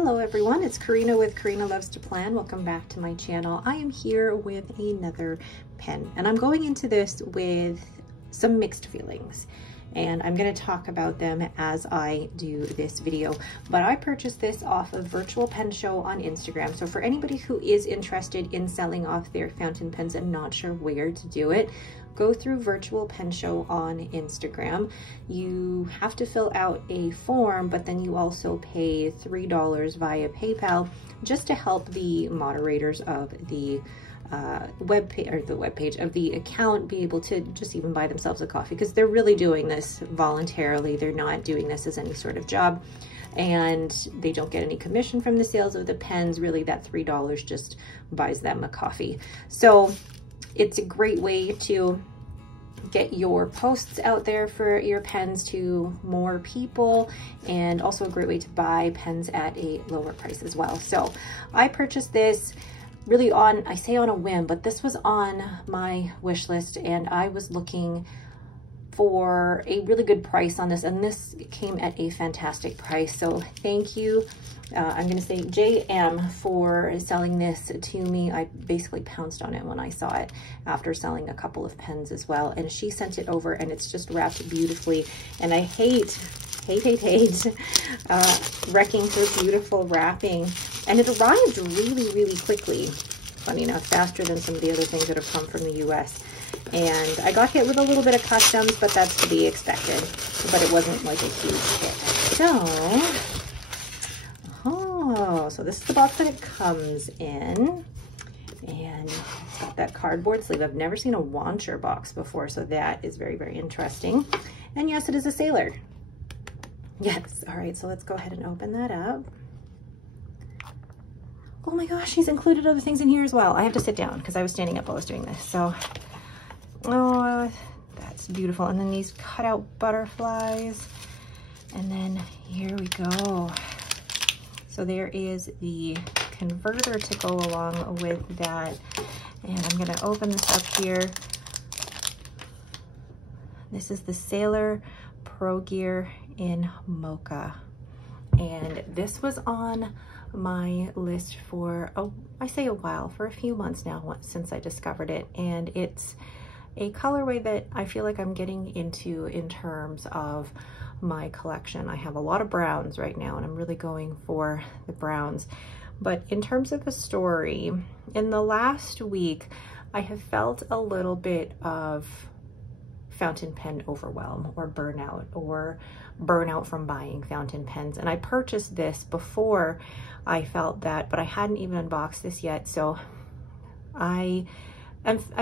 Hello everyone, it's Karina with Karina Loves to Plan. Welcome back to my channel. I am here with another pen and I'm going into this with some mixed feelings and I'm going to talk about them as I do this video. But I purchased this off of Virtual Pen Show on Instagram. So for anybody who is interested in selling off their fountain pens and not sure where to do it, go through Virtual Pen Show on Instagram. You have to fill out a form, but then you also pay $3 via PayPal just to help the moderators of the webpage of the account be able to just even buy themselves a coffee, because they're really doing this voluntarily. They're not doing this as any sort of job, and they don't get any commission from the sales of the pens. Really, that $3 just buys them a coffee. So it's a great way to get your posts out there for your pens to more people, and also a great way to buy pens at a lower price as well. So I purchased this really on, I say on a whim, but this was on my wish list and I was looking for a really good price on this, and this came at a fantastic price. So thank you. I'm going to say JM for selling this to me. I basically pounced on it when I saw it after selling a couple of pens as well. And she sent it over and it's just wrapped beautifully. And I hate wrecking her beautiful wrapping. And it arrived really, really quickly. Funny enough, faster than some of the other things that have come from the US. And I got hit with a little bit of customs, but that's to be expected. But it wasn't like a huge hit. So this is the box that it comes in. And it's got that cardboard sleeve. I've never seen a launcher box before, so that is very, very interesting. And yes, it is a sailor. Yes, all right, so let's go ahead and open that up. Oh my gosh, he's included other things in here as well. I have to sit down because I was standing up while I was doing this. So, oh, that's beautiful. And then these cutout butterflies. And then here we go. So there is the converter to go along with that. And I'm gonna open this up here. This is the Sailor Pro Gear in Mocha. And this was on my list for, I say a while, for a few months now since I discovered it. And it's a colorway that I feel like I'm getting into in terms of my collection. I have a lot of browns right now and I'm really going for the browns. But in terms of a story, in the last week, I have felt a little bit of fountain pen overwhelm or burnout from buying fountain pens. And I purchased this before I felt that, but I hadn't even unboxed this yet. So I'm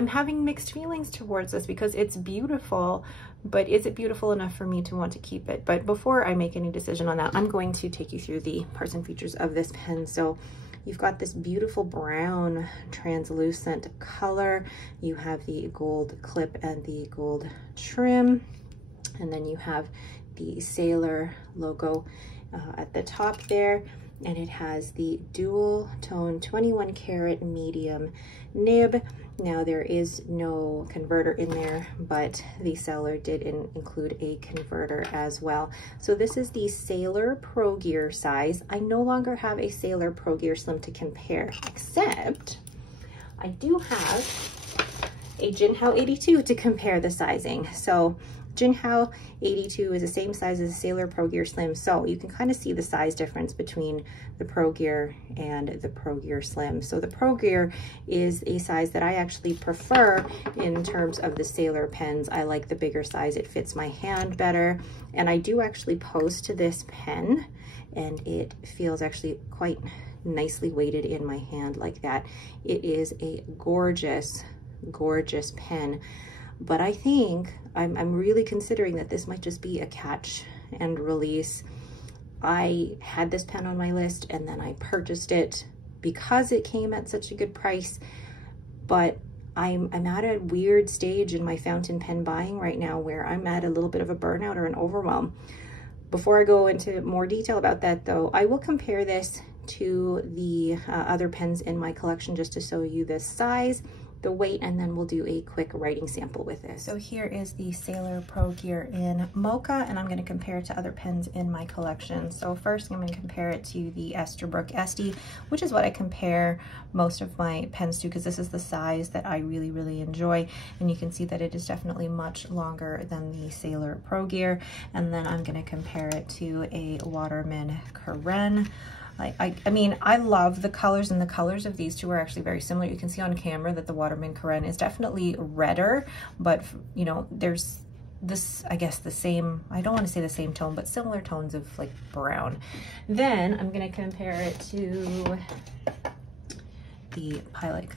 having mixed feelings towards this because it's beautiful, but is it beautiful enough for me to want to keep it? But before I make any decision on that, I'm going to take you through the parts and features of this pen. So you've got this beautiful brown translucent color. You have the gold clip and the gold trim. And then you have the Sailor logo at the top there. And it has the dual tone 21 karat medium nib. Now there is no converter in there, but the seller did include a converter as well. So this is the Sailor Pro Gear size. I no longer have a Sailor Pro Gear Slim to compare, except I do have a Jinhao 82 to compare the sizing. So Jinhao 82 is the same size as the Sailor Pro Gear Slim, so you can kind of see the size difference between the Pro Gear and the Pro Gear Slim. So the Pro Gear is a size that I actually prefer in terms of the Sailor pens. I like the bigger size, it fits my hand better, and I do actually post to this pen, and it feels actually quite nicely weighted in my hand like that. It is a gorgeous, gorgeous pen. But I think I'm really considering that this might just be a catch and release. I had this pen on my list and then I purchased it because it came at such a good price. But I'm at a weird stage in my fountain pen buying right now where I'm at a little bit of a burnout or an overwhelm. Before I go into more detail about that though, I will compare this to the other pens in my collection just to show you the size, the weight, and then we'll do a quick writing sample with this. So here is the Sailor Pro Gear in Mocha, and I'm going to compare it to other pens in my collection. So first I'm going to compare it to the Esterbrook Estie, which is what I compare most of my pens to, because this is the size that I really enjoy, and you can see that it is definitely much longer than the Sailor Pro Gear. And then I'm going to compare it to a Waterman Karen. I mean, I love the colors, and the colors of these two are actually very similar. You can see on camera that the Waterman Karen is definitely redder, but you know, there's this, I guess, the same, I don't want to say the same tone, but similar tones of like brown. Then I'm going to compare it to the Pilot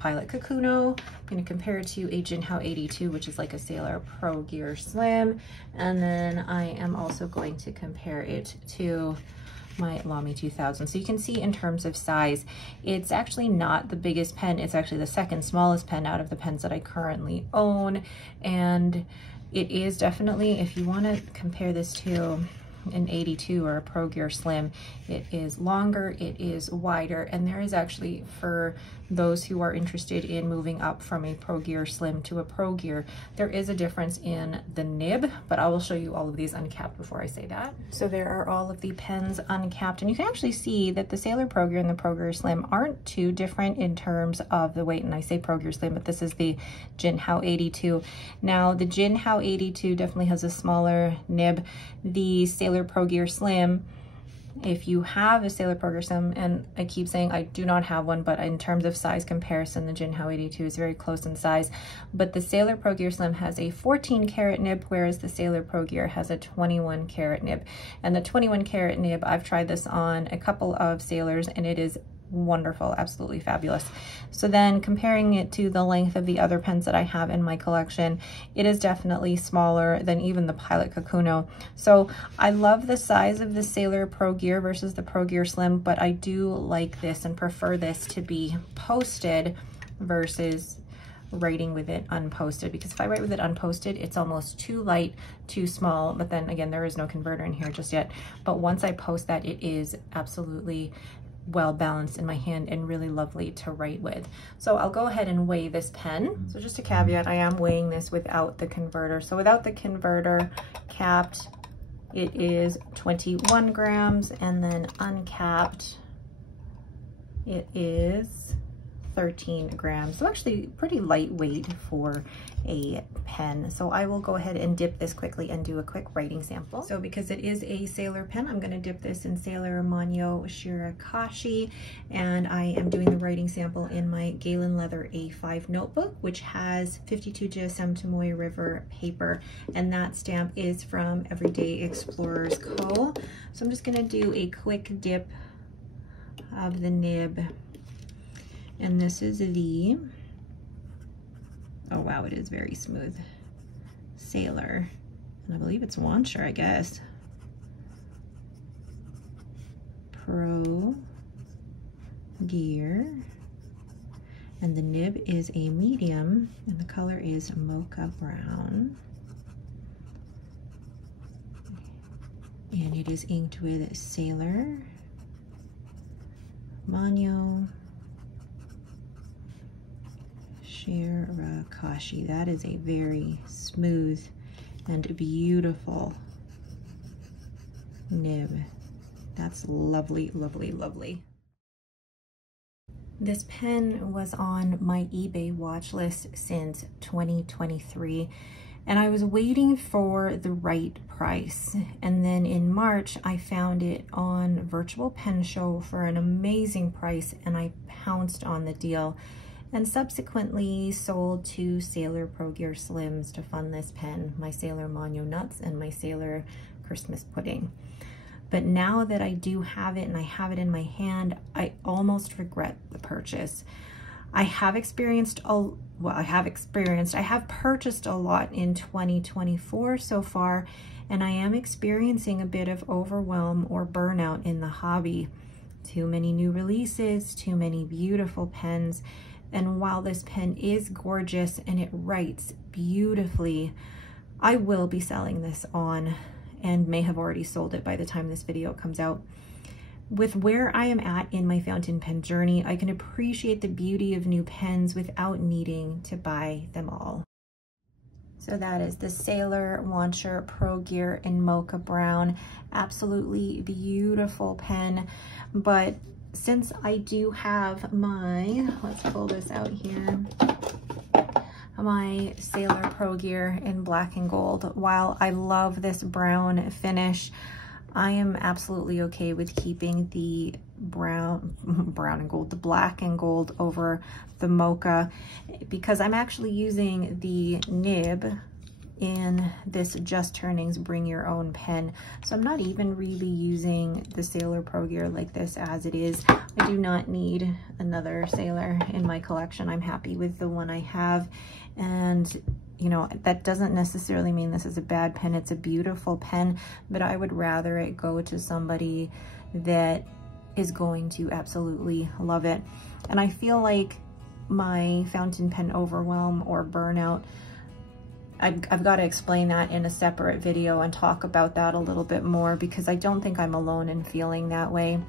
Kakuno. I'm going to compare it to a Jinhao 82, which is like a Sailor Pro Gear Slim. And then I am also going to compare it to my Lamy 2000. So you can see in terms of size, it's actually not the biggest pen. It's actually the second smallest pen out of the pens that I currently own. And it is definitely, if you want to compare this to an 82 or a Pro Gear Slim, it is longer, it is wider, and there is actually, for those who are interested in moving up from a Pro Gear Slim to a Pro Gear, there is a difference in the nib, but I will show you all of these uncapped before I say that. So there are all of the pens uncapped, and you can actually see that the Sailor Pro Gear and the Pro Gear Slim aren't too different in terms of the weight, and I say Pro Gear Slim, but this is the Jinhao 82. Now the Jinhao 82 definitely has a smaller nib. The Sailor Pro Gear Slim, if you have a Sailor Pro Gear Slim, and I keep saying I do not have one, but in terms of size comparison, the Jinhao 82 is very close in size, but the Sailor Pro Gear Slim has a 14 karat nib, whereas the Sailor Pro Gear has a 21 karat nib. And the 21 karat nib, I've tried this on a couple of Sailors, and it is wonderful, absolutely fabulous. So then comparing it to the length of the other pens that I have in my collection, it is definitely smaller than even the Pilot Kakuno. So I love the size of the Sailor Pro Gear versus the Pro Gear Slim, but I do like this and prefer this to be posted versus writing with it unposted, because if I write with it unposted, it's almost too light, too small. But then again, there is no converter in here just yet. But once I post that, it is absolutely well balanced in my hand and really lovely to write with. So I'll go ahead and weigh this pen. So just a caveat, I am weighing this without the converter. So without the converter capped, it is 21 grams, and then uncapped, it is 13 grams. So actually pretty lightweight for a pen. So I will go ahead and dip this quickly and do a quick writing sample. So because it is a Sailor pen, I'm going to dip this in Sailor Manyo Shirakashi, and I am doing the writing sample in my Galen Leather A5 notebook, which has 52 GSM Tomoe River paper, and that stamp is from Everyday Explorers Co. So I'm just going to do a quick dip of the nib. And this is the, oh wow, it is very smooth, Sailor, and I believe it's Wancher, I guess. Pro Gear, and the nib is a medium, and the color is Mocha Brown. And it is inked with Sailor Manyo Shirakashi. That is a very smooth and beautiful nib. That's lovely, lovely, lovely. This pen was on my eBay watch list since 2023, and I was waiting for the right price. And then in March, I found it on Virtual Pen Show for an amazing price, and I pounced on the deal, and subsequently sold 2 Sailor Pro Gear Slims to fund this pen, my Sailor Manyo Nuts and my Sailor Christmas Pudding. But now that I do have it and I have it in my hand, I almost regret the purchase. I have purchased a lot in 2024 so far, and I am experiencing a bit of overwhelm or burnout in the hobby. Too many new releases, too many beautiful pens. And while this pen is gorgeous and it writes beautifully, I will be selling this on, and may have already sold it by the time this video comes out. With where I am at in my fountain pen journey, I can appreciate the beauty of new pens without needing to buy them all. So that is the Sailor Launcher Pro Gear in Mocha Brown. Absolutely beautiful pen. But since I do have my, let's pull this out here, my Sailor Pro Gear in black and gold, while I love this brown finish, I am absolutely okay with keeping the brown and gold, the black and gold over the mocha, because I'm actually using the nib in this Just Turnings Bring Your Own pen. So I'm not even really using the Sailor Pro Gear like this as it is. I do not need another Sailor in my collection. I'm happy with the one I have. And you know, that doesn't necessarily mean this is a bad pen. It's a beautiful pen, but I would rather it go to somebody that is going to absolutely love it. And I feel like my fountain pen overwhelm or burnout, I've got to explain that in a separate video and talk about that a little bit more, because I don't think I'm alone in feeling that way.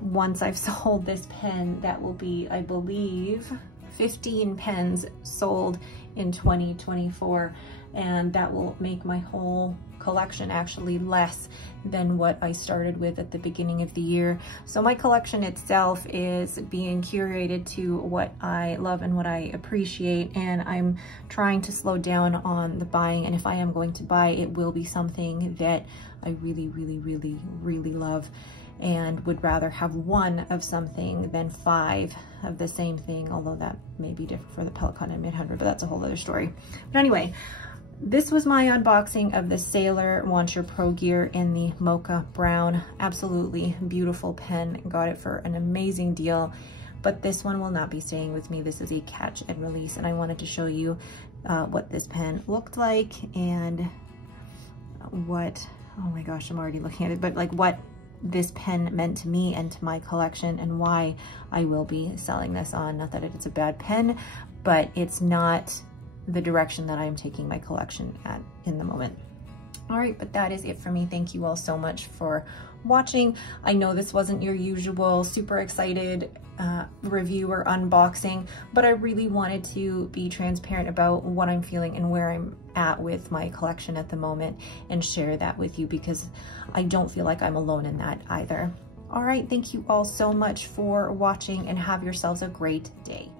Once I've sold this pen, that will be, I believe, 15 pens sold in 2024, and that will make my whole collection actually less than what I started with at the beginning of the year. So my collection itself is being curated to what I love and what I appreciate, and I'm trying to slow down on the buying, and if I am going to buy, it will be something that I really, really, really, really love, and would rather have one of something than 5 of the same thing, although that may be different for the Pellet Cotton M800, but that's a whole other story. But anyway, this was my unboxing of the Sailor Launcher Pro Gear in the Mocha Brown. Absolutely beautiful pen. Got it for an amazing deal, but this one will not be staying with me. This is a catch and release, and I wanted to show you what this pen looked like and what, oh my gosh, I'm already looking at it, but like what this pen meant to me and to my collection, and why I will be selling this on. Not that it's a bad pen, but it's not the direction that I'm taking my collection at in the moment. All right, but that is it for me. Thank you all so much for watching. I know this wasn't your usual super excited review or unboxing, but I really wanted to be transparent about what I'm feeling and where I'm at with my collection at the moment, and share that with you, because I don't feel like I'm alone in that either. All right, thank you all so much for watching, and have yourselves a great day.